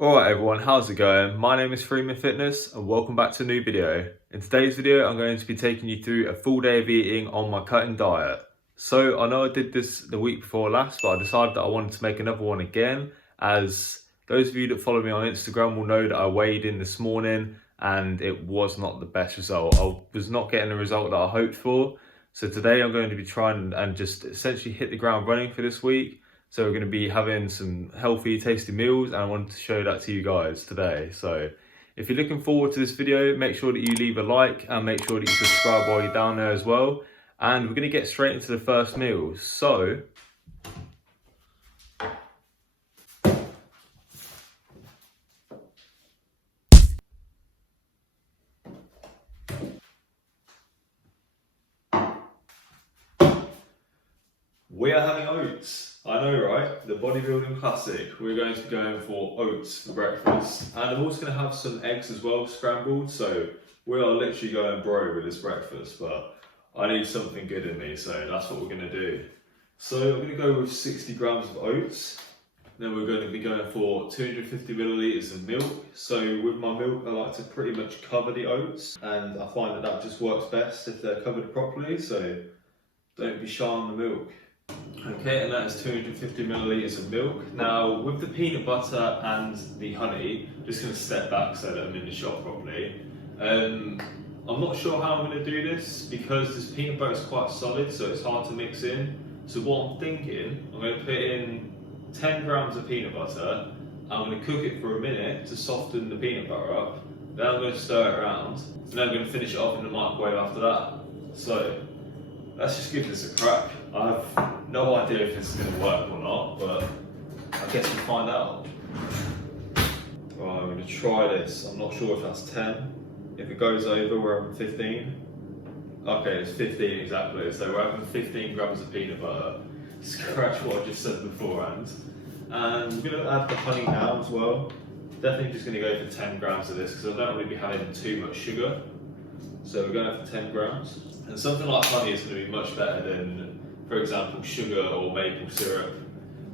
Alright everyone, how's it going? My name is Freeman Fitness and welcome back to a new video. In today's video I'm going to be taking you through a full day of eating on my cutting diet. So I know I did this the week before last, but I decided that I wanted to make another one again, as those of you that follow me on Instagram will know that I weighed in this morning and it was not the best result. I was not getting the result that I hoped for. So today I'm going to be trying and just essentially hit the ground running for this week. So we're going to be having some healthy, tasty meals, and I wanted to show that to you guys today. So if you're looking forward to this video, make sure that you leave a like and make sure that you subscribe while you're down there as well. And we're going to get straight into the first meal. So we are having oats. I know, right? The bodybuilding classic. We're going to be going for oats for breakfast. And I'm also going to have some eggs as well, scrambled. So we are literally going bro with this breakfast, but I need something good in me, so that's what we're going to do. So I'm going to go with 60 grams of oats. Then we're going to be going for 250 millilitres of milk. So with my milk, I like to pretty much cover the oats, and I find that that just works best if they're covered properly. So don't be shy on the milk. Okay, and that is 250 millilitres of milk. Now, with the peanut butter and the honey, I'm just going to step back so that I'm in the shot properly. I'm not sure how I'm going to do this because this peanut butter is quite solid, so it's hard to mix in. So what I'm thinking, I'm going to put in 10 grams of peanut butter. I'm going to cook it for a minute to soften the peanut butter up. Then I'm going to stir it around, and then I'm going to finish it off in the microwave after that. So let's just give this a crack. I have no idea if this is going to work or not, but I guess we'll find out. Right, I'm going to try this. I'm not sure if that's 10. If it goes over, we're having 15. Okay, it's 15 exactly. So we're having 15 grams of peanut butter. Scratch what I just said beforehand. And we're going to add the honey now as well. Definitely just going to go for 10 grams of this because I don't really be having too much sugar. So we're going for 10 grams. And something like honey is going to be much better than, for example, sugar or maple syrup.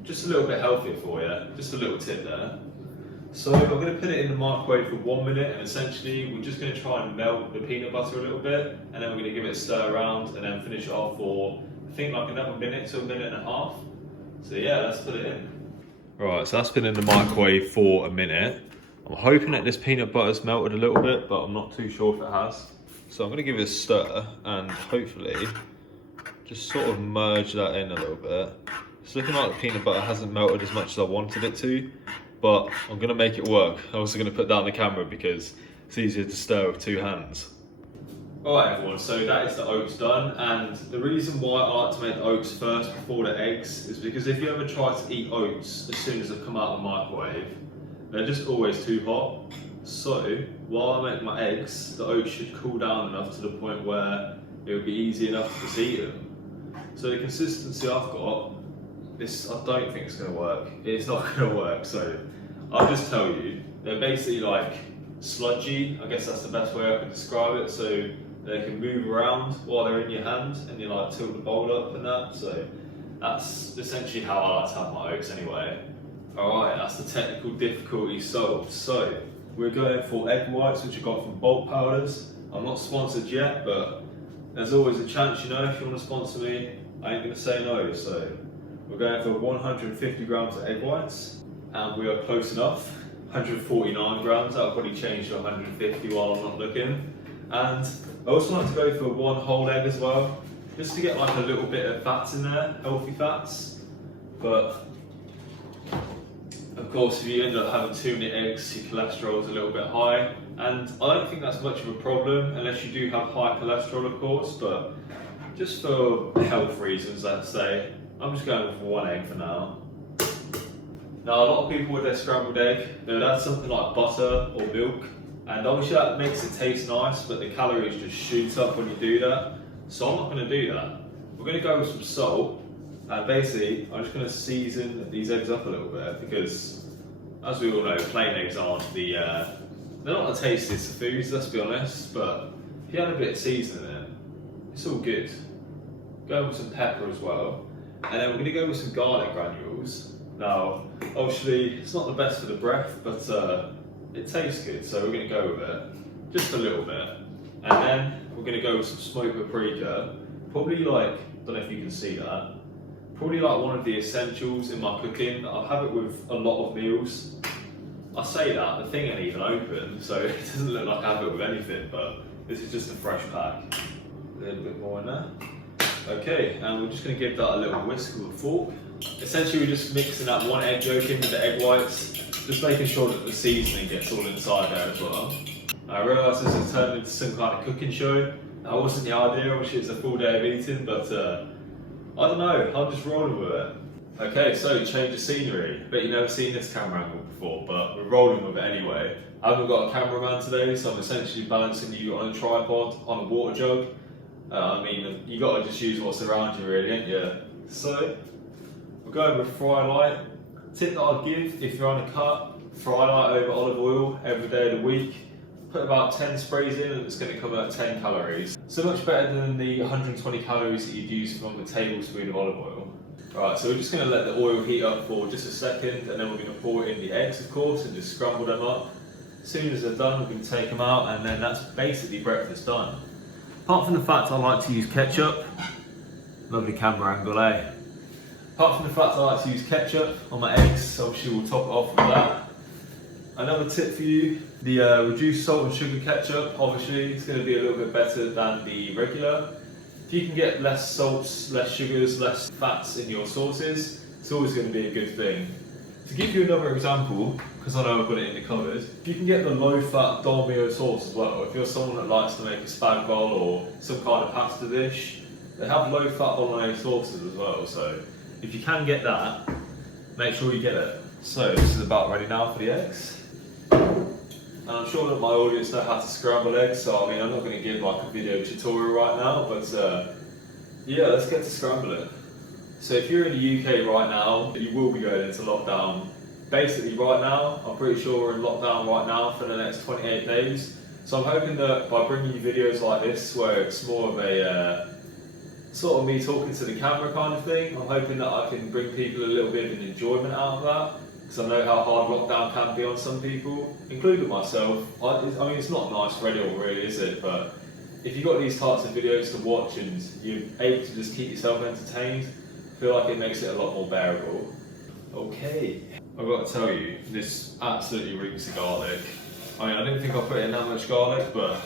Just a little bit healthier for you. Just a little tip there. So I'm going to put it in the microwave for 1 minute, and essentially we're just going to try and melt the peanut butter a little bit, and then we're going to give it a stir around and then finish it off for, I think, like another minute to a minute and a half. So yeah, let's put it in. Right, so that's been in the microwave for a minute. I'm hoping that this peanut butter's melted a little bit, but I'm not too sure if it has. So I'm going to give it a stir and hopefully just sort of merge that in a little bit. It's looking like the peanut butter hasn't melted as much as I wanted it to, but I'm going to make it work. I'm also going to put down the camera because it's easier to stir with two hands. Alright everyone, so that is the oats done, and the reason why I like to make the oats first before the eggs is because if you ever try to eat oats as soon as they come out of the microwave, they're just always too hot. So while I make my eggs, the oats should cool down enough to the point where it will be easy enough to just eat them. So the consistency I've got, this I don't think it's going to work. It's not going to work, so I'll just tell you, they're basically like sludgy. I guess that's the best way I could describe it. So they can move around while they're in your hand, and you like tilt the bowl up and that. So that's essentially how I like to have my oats anyway. Alright, that's the technical difficulty solved. So we're going for egg whites, which I got from Bulk Powders. I'm not sponsored yet, but there's always a chance, you know, if you want to sponsor me, I ain't going to say no. So we're going for 150 grams of egg whites, and we are close enough. 149 grams, I'll probably change to 150 while I'm not looking. And I also like to go for one whole egg as well, just to get like a little bit of fats in there, healthy fats. But of course, if you end up having too many eggs, your cholesterol is a little bit high, and I don't think that's much of a problem unless you do have high cholesterol, of course, but just for health reasons, let's say, I'm just going for one egg for now. Now, a lot of people with their scrambled egg, they'll add something like butter or milk, and obviously that makes it taste nice, but the calories just shoot up when you do that, so I'm not going to do that. We're going to go with some salt. And basically, I'm just going to season these eggs up a little bit because, as we all know, plain eggs aren't they're not the tastiest of foods, let's be honest, but if you add a bit of seasoning in, it's all good. Go with some pepper as well, and then we're going to go with some garlic granules. Now, obviously, it's not the best for the breath, but it tastes good, so we're going to go with it. Just a little bit. And then we're going to go with some smoked paprika. Probably like, don't know if you can see that. Probably like one of the essentials in my cooking. I have it with a lot of meals. I say that, the thing ain't even open, so it doesn't look like I have it with anything, but this is just a fresh pack. A little bit more in there. Okay, and we're just going to give that a little whisk with a fork. Essentially, we're just mixing that one egg yolk in with the egg whites, just making sure that the seasoning gets all inside there as well. I realise this has turned into some kind of cooking show. That wasn't the idea, obviously it's a full day of eating, but I don't know, I'm just rolling with it. Okay, so change of scenery. Bet you've never seen this camera angle before, but we're rolling with it anyway. I haven't got a cameraman today, so I'm essentially balancing you on a tripod on a water jug. I mean, you got to just use what's around you really, ain't you? So, we're going with fry light. Tip that I'd give if you're on a cut, fry light over olive oil every day of the week. Put about 10 sprays in and it's going to come out 10 calories. So much better than the 120 calories that you'd use from a tablespoon of olive oil. Right, so we're just going to let the oil heat up for just a second and then we're going to pour in the eggs of course and just scramble them up. As soon as they're done we're going to take them out and then that's basically breakfast done. Apart from the fact I like to use ketchup, lovely camera angle, eh? Apart from the fact I like to use ketchup on my eggs, obviously we'll top it off with that. Another tip for you, the reduced salt and sugar ketchup, obviously it's going to be a little bit better than the regular. If you can get less salts, less sugars, less fats in your sauces, it's always going to be a good thing. To give you another example, because I know I've got it in the cupboard, if you can get the low-fat dolmio sauce as well, if you're someone that likes to make a spag bowl or some kind of pasta dish, they have low-fat bolognese sauces as well, so if you can get that, make sure you get it. So this is about ready now for the eggs. And I'm sure that my audience know how to scramble eggs, so I mean I'm not going to give like a video tutorial right now, but yeah, let's get to scrambling. So if you're in the UK right now, you will be going into lockdown. Basically right now, I'm pretty sure we're in lockdown right now for the next 28 days. So I'm hoping that by bringing you videos like this, where it's more of a sort of me talking to the camera kind of thing, I'm hoping that I can bring people a little bit of an enjoyment out of that. Because I know how hard lockdown can be on some people, including myself. I mean, it's not nice for anyone really, is it? But if you've got these types of videos to watch and you're able to just keep yourself entertained, I feel like it makes it a lot more bearable. Okay, I've got to tell you, this absolutely reeks of garlic. I mean, I didn't think I put in that much garlic, but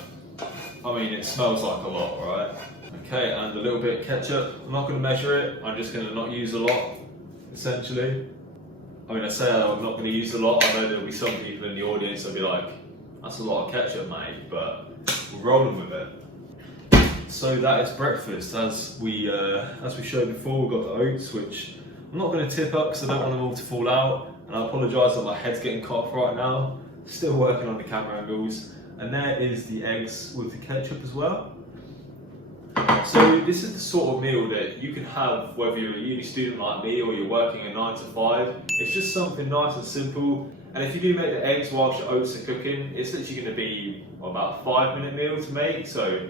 I mean, it smells like a lot, right? Okay, and a little bit of ketchup. I'm not going to measure it, I'm just going to not use a lot, essentially. I mean, I say I'm not going to use a lot. I know there'll be some people in the audience that'll be like, that's a lot of ketchup, mate, but we're rolling with it. So that is breakfast. As we showed before, we've got the oats, which I'm not going to tip up because I don't want them all to fall out. And I apologise that my head's getting cut off right now. Still working on the camera angles. And there is the eggs with the ketchup as well. So this is the sort of meal that you can have whether you're a uni student like me or you're working a 9 to 5. It's just something nice and simple. And if you do make the eggs whilst your oats are cooking, it's literally going to be about a 5-minute meal to make. So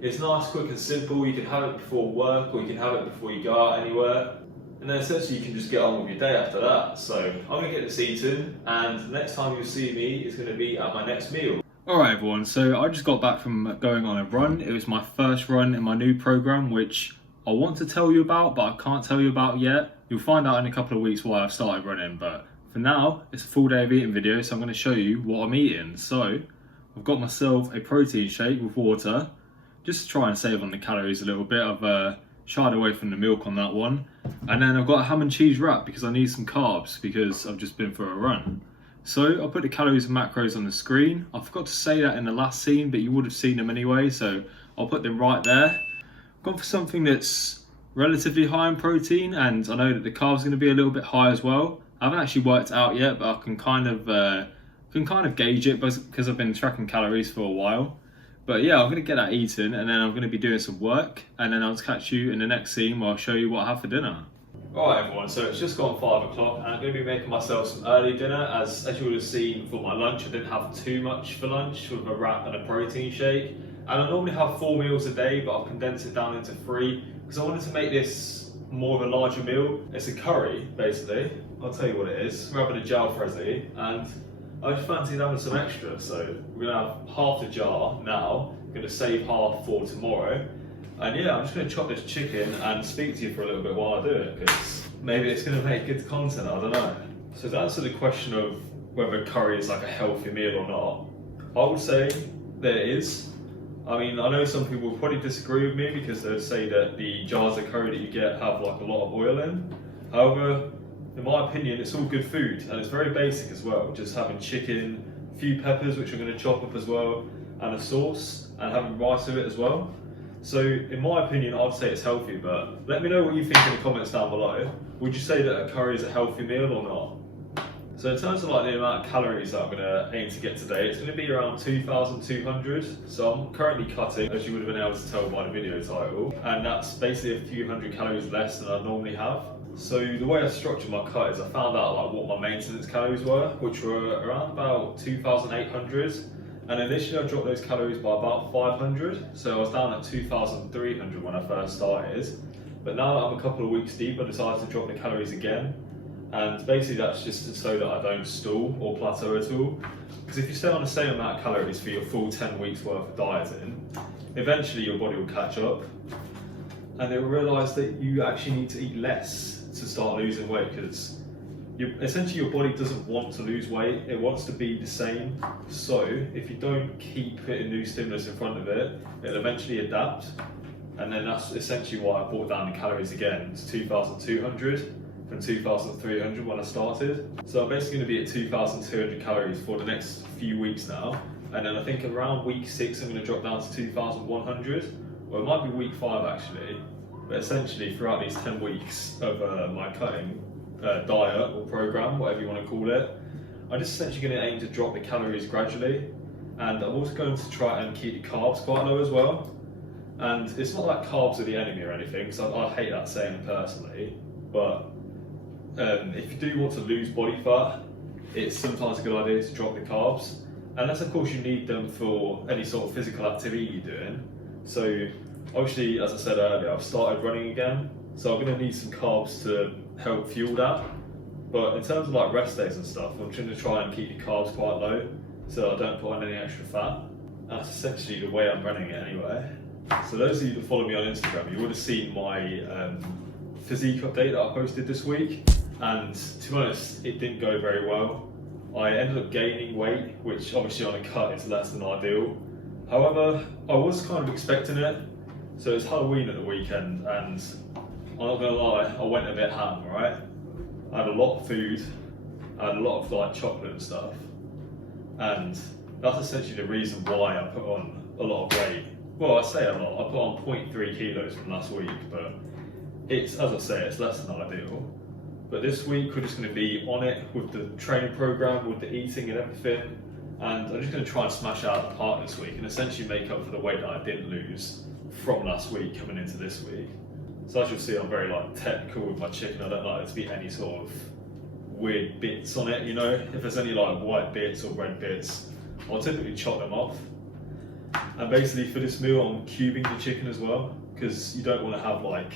it's nice, quick and simple. You can have it before work or you can have it before you go out anywhere. And then essentially you can just get on with your day after that. So I'm going to get this eaten and the next time you'll see me is going to be at my next meal. Alright everyone, so I just got back from going on a run. It was my first run in my new program, which I want to tell you about, but I can't tell you about yet. You'll find out in a couple of weeks why I've started running, but for now, it's a full day of eating video, so I'm going to show you what I'm eating. So, I've got myself a protein shake with water, just to try and save on the calories a little bit. I've shied away from the milk on that one. And then I've got a ham and cheese wrap because I need some carbs because I've just been for a run. So I'll put the calories and macros on the screen. I forgot to say that in the last scene, but you would have seen them anyway, so I'll put them right there. I've gone for something that's relatively high in protein, and I know that the carbs are going to be a little bit high as well. I haven't actually worked it out yet, but I can kind of gauge it because I've been tracking calories for a while. But yeah, I'm going to get that eaten, and then I'm going to be doing some work, and then I'll catch you in the next scene where I'll show you what I have for dinner. Alright everyone, so it's just gone 5 o'clock and I'm going to be making myself some early dinner. As you would have seen for my lunch, I didn't have too much for lunch with a wrap and a protein shake. And I normally have 4 meals a day, but I've condensed it down into 3 because I wanted to make this more of a larger meal. It's a curry, basically. I'll tell you what it is. We're having a jalfrezi, and I just fancied having some extra, so we're gonna have half the jar now. I'm gonna save half for tomorrow. And yeah, I'm just gonna chop this chicken and speak to you for a little bit while I do it, because maybe it's gonna make good content, I don't know. So to answer the question of whether curry is like a healthy meal or not, I would say that it is. I mean, I know some people will probably disagree with me because they'd say that the jars of curry that you get have like a lot of oil in. However, in my opinion, it's all good food and it's very basic as well. Just having chicken, a few peppers, which I'm going to chop up as well, and a sauce, and having rice with it as well. So in my opinion, I'd say it's healthy, but let me know what you think in the comments down below. Would you say that a curry is a healthy meal or not? So in terms of like the amount of calories that I'm going to aim to get today, it's going to be around 2,200. So I'm currently cutting, as you would have been able to tell by the video title, and that's basically a few hundred calories less than I normally have. So the way I structured my cut is I found out like what my maintenance calories were, which were around about 2,800. And initially I dropped those calories by about 500. So I was down at 2,300 when I first started. But now that I'm a couple of weeks deep, I decided to drop the calories again. And basically that's just so that I don't stall or plateau at all. Because if you stay on the same amount of calories for your full 10 weeks worth of dieting, eventually your body will catch up. And it will realise that you actually need to eat less to start losing weight, because essentially your body doesn't want to lose weight, it wants to be the same. So if you don't keep putting new stimulus in front of it, it'll eventually adapt. And then that's essentially why I brought down the calories again to 2,200 from 2,300 when I started. So I'm basically going to be at 2,200 calories for the next few weeks now. And then I think around week 6 I'm going to drop down to 2,100. Well, it might be week 5 actually. But essentially throughout these 10 weeks of my cutting diet or program, whatever you want to call it, I'm just essentially going to aim to drop the calories gradually. And I'm also going to try and keep the carbs quite low as well. And it's not like carbs are the enemy or anything, because I hate that saying personally. But if you do want to lose body fat, it's sometimes a good idea to drop the carbs. Unless of course you need them for any sort of physical activity you're doing. So obviously, as I said earlier, I've started running again, so I'm going to need some carbs to help fuel that. But in terms of like rest days and stuff, I'm going to try and keep the carbs quite low so I don't put on any extra fat. That's essentially the way I'm running it anyway. So those of you that follow me on Instagram, you would have seen my physique update that I posted this week, and to be honest, it didn't go very well. I ended up gaining weight, which obviously on a cut is less than ideal. However, I was kind of expecting it. So it's Halloween at the weekend, and I'm not gonna lie, I went a bit ham, right? I had a lot of food, I had a lot of like chocolate and stuff, and that's essentially the reason why I put on a lot of weight. Well, I say a lot, I put on 0.3 kilos from last week, but it's, as I say, it's less than ideal. But this week we're just gonna be on it with the training program, with the eating and everything, and I'm just gonna try and smash out the park this week and essentially make up for the weight that I didn't lose from last week coming into this week. So as you'll see, I'm very like technical with my chicken. I don't like there to be any sort of weird bits on it, you know. If there's any like white bits or red bits, I'll typically chop them off. And basically for this meal, I'm cubing the chicken as well, because you don't want to have like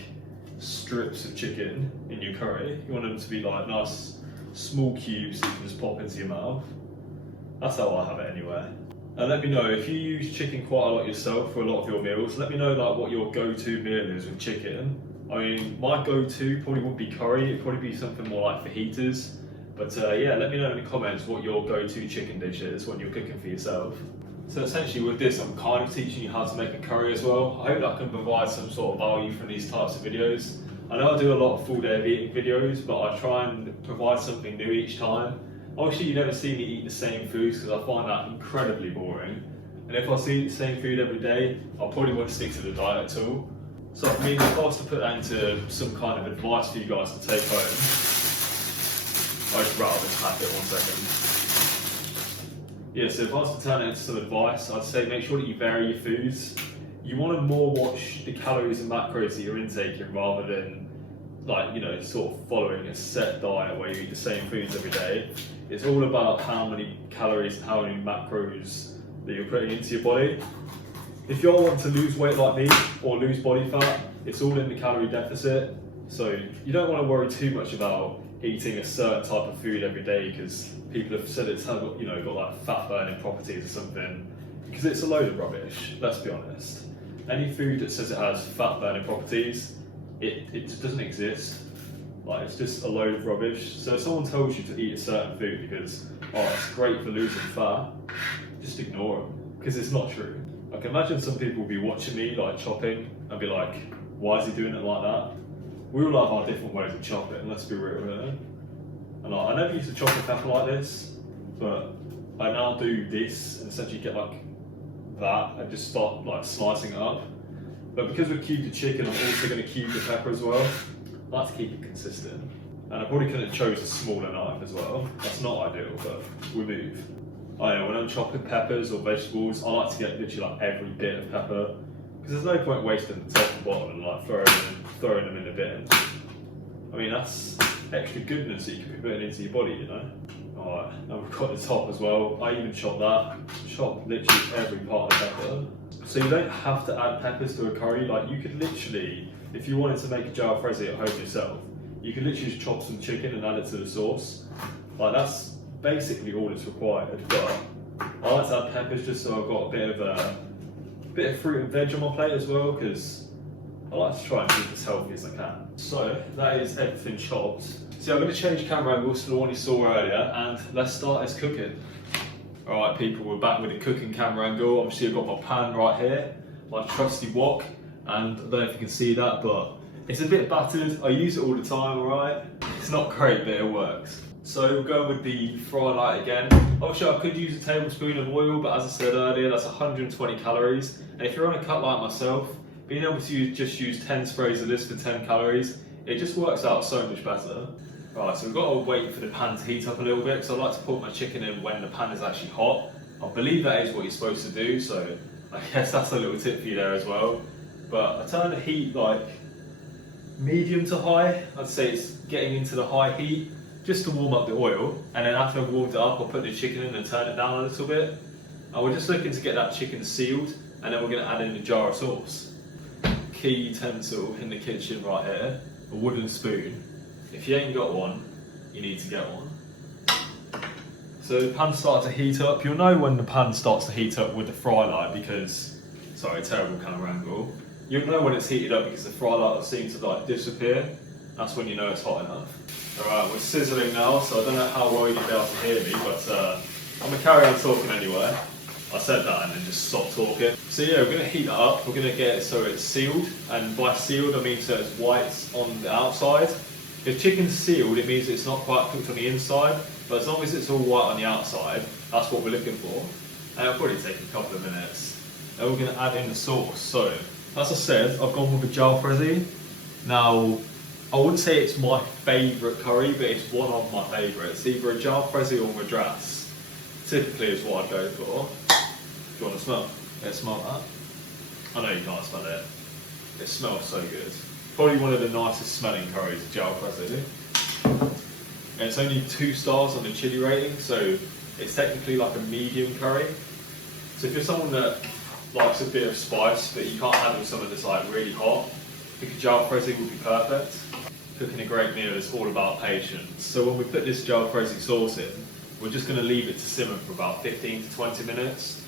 strips of chicken in your curry. You want them to be like nice small cubes that you can just pop into your mouth. That's how I have it anyway. And let me know if you use chicken quite a lot yourself for a lot of your meals. Let me know like what your go-to meal is with chicken. I mean, my go-to probably wouldn't be curry. It'd probably be something more like fajitas. But yeah, let me know in the comments what your go-to chicken dish is when you're cooking for yourself. So essentially with this, I'm kind of teaching you how to make a curry as well. I hope that I can provide some sort of value from these types of videos. I know I do a lot of full day of eating videos, but I try and provide something new each time. Obviously, you never see me eat the same foods because I find that incredibly boring. And if I see the same food every day, I probably won't stick to the diet at all. So I mean, if I was to put that into some kind of advice for you guys to take home, I'd just rattle this packet 1 second. Yeah, so if I was to turn it into some advice, I'd say make sure that you vary your foods. You want to more watch the calories and macros that you're intaking rather than like, you know, sort of following a set diet where you eat the same foods every day. It's all about how many calories and how many macros that you're putting into your body. If you all want to lose weight like me or lose body fat, it's all in the calorie deficit. So you don't want to worry too much about eating a certain type of food every day because people have said it's got like fat burning properties or something, because it's a load of rubbish, let's be honest. Any food that says it has fat burning properties, it just doesn't exist. Like, it's just a load of rubbish. So if someone tells you to eat a certain food because, oh, it's great for losing fat, just ignore them, because it's not true. I can imagine some people will be watching me like chopping and be like, why is he doing it like that? We all have our different ways of chopping, let's be real here. And I never used to chop a pepper like this, but I now do this and essentially get like that and just start like slicing it up. But because we've cubed the chicken, I'm also going to cube the pepper as well. I like to keep it consistent. And I probably could have chose a smaller knife as well. That's not ideal, but we move. I know, when I'm chopping peppers or vegetables, I like to get literally like every bit of pepper, because there's no point wasting the top and bottom and like throwing them in the bin. I mean, that's extra goodness that you can be putting into your body, you know? Alright, now we've got the top as well. I even chop that. Chop literally every part of the pepper. So you don't have to add peppers to a curry. Like, you could literally, if you wanted to make a jalfrezi at home yourself, you could literally just chop some chicken and add it to the sauce. Like, that's basically all that's required. But I like to add peppers just so I've got a bit of fruit and veg on my plate as well, because I like to try and keep it as healthy as I can. So that is everything chopped. So I'm going to change camera angles to the one you saw earlier, and let's start this cooking. Alright people, we're back with the cooking camera angle. Obviously I've got my pan right here, my trusty wok, and I don't know if you can see that, but it's a bit battered. I use it all the time, alright? It's not great, but it works. So we're going with the fry light again. Obviously I could use a tablespoon of oil, but as I said earlier, that's 120 calories. And if you're on a cut like myself, being able to just use 10 sprays of this for 10 calories, it just works out so much better. Right, so we've got to wait for the pan to heat up a little bit, because I like to put my chicken in when the pan is actually hot. I believe that is what you're supposed to do, so I guess that's a little tip for you there as well. But I turn the heat like medium to high. I'd say it's getting into the high heat, just to warm up the oil, and then after I've warmed it up, I'll put the chicken in and turn it down a little bit. And we're just looking to get that chicken sealed, and then we're going to add in the jar of sauce. Key utensil in the kitchen right here, a wooden spoon. If you ain't got one, you need to get one. So the pan starts to heat up. You'll know when the pan starts to heat up with the fry light because, sorry, terrible camera angle. You'll know when it's heated up because the fry light will seem to like disappear. That's when you know it's hot enough. Alright, we're sizzling now, so I don't know how well you'll be able to hear me, but I'm going to carry on talking anyway. I said that and then just stopped talking. So yeah, we're going to heat it up. We're going to get it so it's sealed, and by sealed I mean so it's white on the outside. If chicken's sealed, it means it's not quite cooked on the inside, but as long as it's all white on the outside, that's what we're looking for. And it'll probably take a couple of minutes. Then we're going to add in the sauce. So, as I said, I've gone with a jalfrezi. Now, I wouldn't say it's my favourite curry, but it's one of my favourites. Either a jalfrezi or madras, typically is what I'd go for. Do you want to smell? Let's smell that. I know you can't smell it. It smells so good. Probably one of the nicest smelling curries, jalfrezi. And it's only 2 stars on the chili rating, so it's technically like a medium curry. So if you're someone that likes a bit of spice, but you can't handle something that's like really hot, I think a jalfrezi would be perfect. Cooking a great meal is all about patience. So when we put this jalfrezi sauce in, we're just going to leave it to simmer for about 15 to 20 minutes.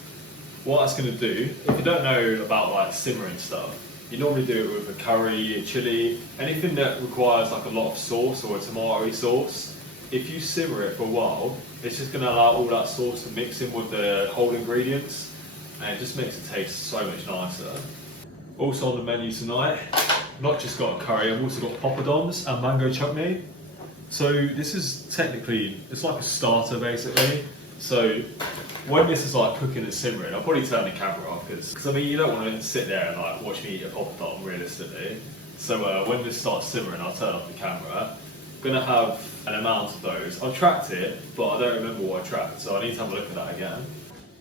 What that's going to do, if you don't know about like simmering stuff, you normally do it with a curry, a chili, anything that requires like a lot of sauce or a tomato sauce. If you simmer it for a while, it's just going to allow all that sauce to mix in with the whole ingredients, and it just makes it taste so much nicer. Also on the menu tonight, not just got a curry, I've also got poppadoms and mango chutney. So this is technically, it's like a starter basically. So when this is like cooking and simmering, I'll probably turn the camera off because I mean you don't want to sit there and like watch me eat a poppadom realistically. So when this starts simmering, I'll turn off the camera. I'm gonna have an amount of those. I've tracked it, but I don't remember what I tracked, so I need to have a look at that again.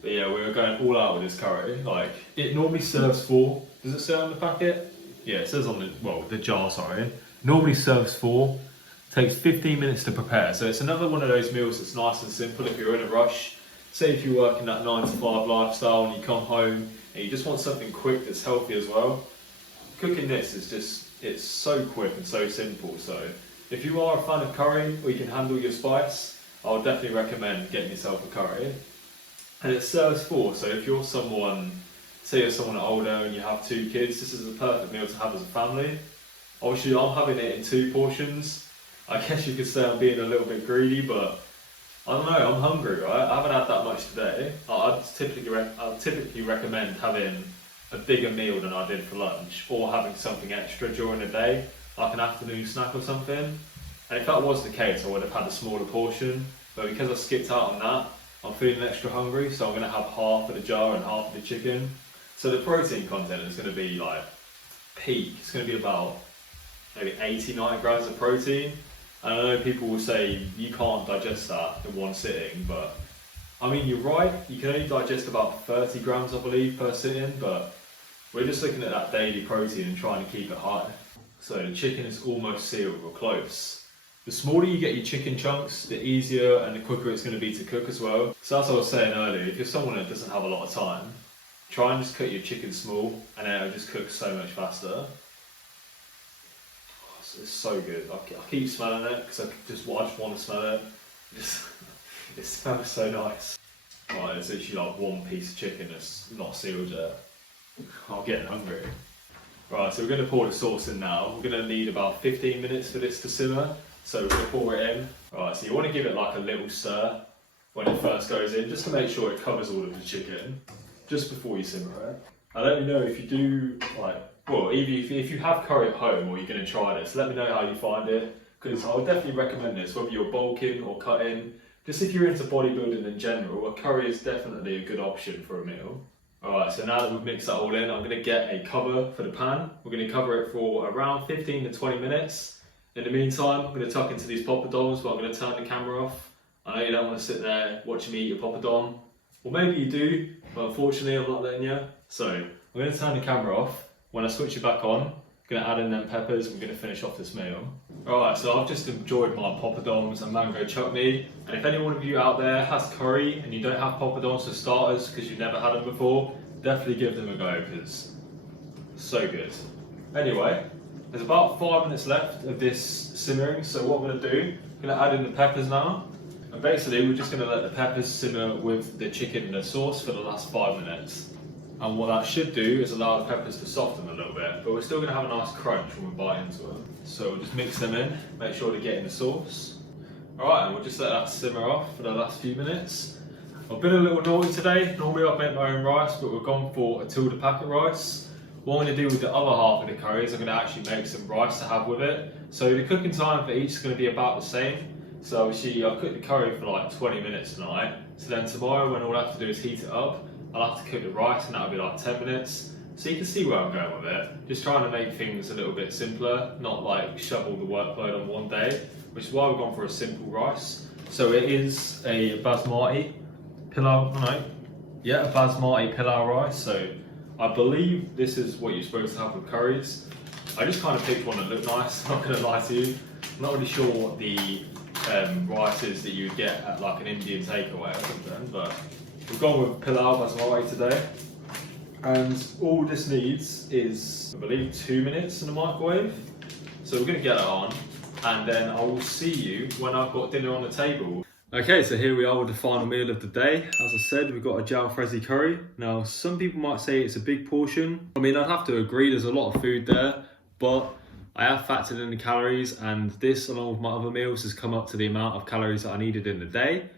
But yeah, we're going all out with this curry. Like it normally serves 4. Does it say on the packet? Yeah, it says on the jar, sorry. Normally serves 4. Takes 15 minutes to prepare, so it's another one of those meals that's nice and simple if you're in a rush. Say if you're working that 9 to 5 lifestyle and you come home and you just want something quick that's healthy as well. Cooking this is just It's so quick and so simple. So if you are a fan of curry or you can handle your spice, I would definitely recommend getting yourself a curry. And it serves four, so if you're someone, say you're someone older and you have 2 kids, this is the perfect meal to have as a family. Obviously I'm having it in 2 portions. I guess you could say I'm being a little bit greedy, but I don't know, I'm hungry, right? I haven't had that much today. I'd typically recommend having a bigger meal than I did for lunch, or having something extra during the day, like an afternoon snack or something. And if that was the case, I would have had a smaller portion, but because I skipped out on that, I'm feeling extra hungry, so I'm going to have half of the jar and half of the chicken. So the protein content is going to be like peak, it's going to be about maybe 80-90 grams of protein. And I know people will say you can't digest that in one sitting, but I mean, you're right, you can only digest about 30 grams, I believe, per sitting, but we're just looking at that daily protein and trying to keep it high. So the chicken is almost sealed, or close. The smaller you get your chicken chunks, the easier and the quicker it's going to be to cook as well. So as I was saying earlier, if you're someone that doesn't have a lot of time, try and just cut your chicken small, and then it'll just cook so much faster. It's so good. I keep smelling it because I just want to smell it. It smells so nice. Right, it's literally like one piece of chicken that's not sealed yet. I'm getting hungry. Right, so we're going to pour the sauce in now. We're going to need about 15 minutes for this to simmer. So we're going to pour it in. Right, so you want to give it like a little stir when it first goes in, just to make sure it covers all of the chicken, just before you simmer it. And let me know if you do, like, well, either if you have curry at home or you're going to try this, let me know how you find it, because I would definitely recommend this, whether you're bulking or cutting. Just if you're into bodybuilding in general, a curry is definitely a good option for a meal. Alright, so now that we've mixed that all in, I'm going to get a cover for the pan. We're going to cover it for around 15 to 20 minutes. In the meantime, I'm going to tuck into these poppadoms, but I'm going to turn the camera off. I know you don't want to sit there watching me eat a poppadom. Well, maybe you do, but unfortunately I'm not letting you. So, I'm going to turn the camera off. When I switch it back on, I'm going to add in them peppers and we're going to finish off this meal. Alright, so I've just enjoyed my poppadoms and mango chutney. And if any one of you out there has curry and you don't have poppadoms for starters because you've never had them before, definitely give them a go because so good. Anyway, there's about 5 minutes left of this simmering, so what I'm going to do, I'm going to add in the peppers now. And basically we're just going to let the peppers simmer with the chicken and the sauce for the last 5 minutes. And what that should do is allow the peppers to soften a little bit, but we're still going to have a nice crunch when we bite into them. So we'll just mix them in, make sure to get in the sauce. Alright, and we'll just let that simmer off for the last few minutes. I've been a little naughty today. Normally I've made my own rice, but we've gone for a Tilda packet rice. What I'm going to do with the other half of the curry is I'm going to actually make some rice to have with it. So the cooking time for each is going to be about the same. So obviously I'll cook the curry for like 20 minutes tonight. So then tomorrow, when all I have to do is heat it up, I'll have to cook the rice, and that'll be like 10 minutes. So you can see where I'm going with it. Just trying to make things a little bit simpler, not like shovel the workload on one day, which is why we've gone for a simple rice. So it is a basmati pilau, a basmati pilau rice. So I believe this is what you're supposed to have with curries. I just kind of picked one that looked nice, not gonna lie to you. I'm not really sure what the rice is that you would get at like an Indian takeaway or something, but we've gone with pilau basmati today. And all this needs is, I believe, 2 minutes in the microwave. So we're going to get it on, and then I will see you when I've got dinner on the table. Okay, so here we are with the final meal of the day. As I said, we've got a jalfrezi curry. Now, some people might say it's a big portion. I mean, I'd have to agree, there's a lot of food there, but I have factored in the calories, and this, along with my other meals, has come up to the amount of calories that I needed in the day.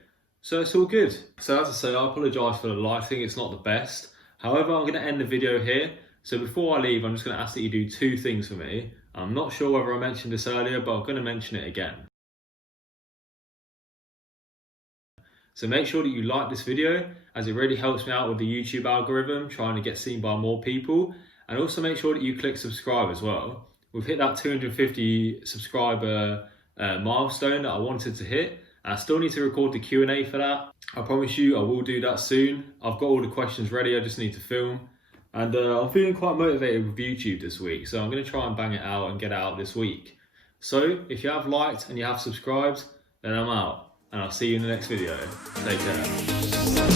So it's all good. So as I say, I apologise for the lighting, it's not the best. However, I'm going to end the video here. So before I leave, I'm just going to ask that you do 2 things for me. I'm not sure whether I mentioned this earlier, but I'm going to mention it again. So make sure that you like this video, as it really helps me out with the YouTube algorithm, trying to get seen by more people. And also make sure that you click subscribe as well. We've hit that 250 subscriber milestone that I wanted to hit. I still need to record the Q&A for that. I promise you I will do that soon. I've got all the questions ready, I just need to film. And I'm feeling quite motivated with YouTube this week, so I'm going to try and bang it out and get it out this week. So if you have liked and you have subscribed, then I'm out. And I'll see you in the next video. Take care.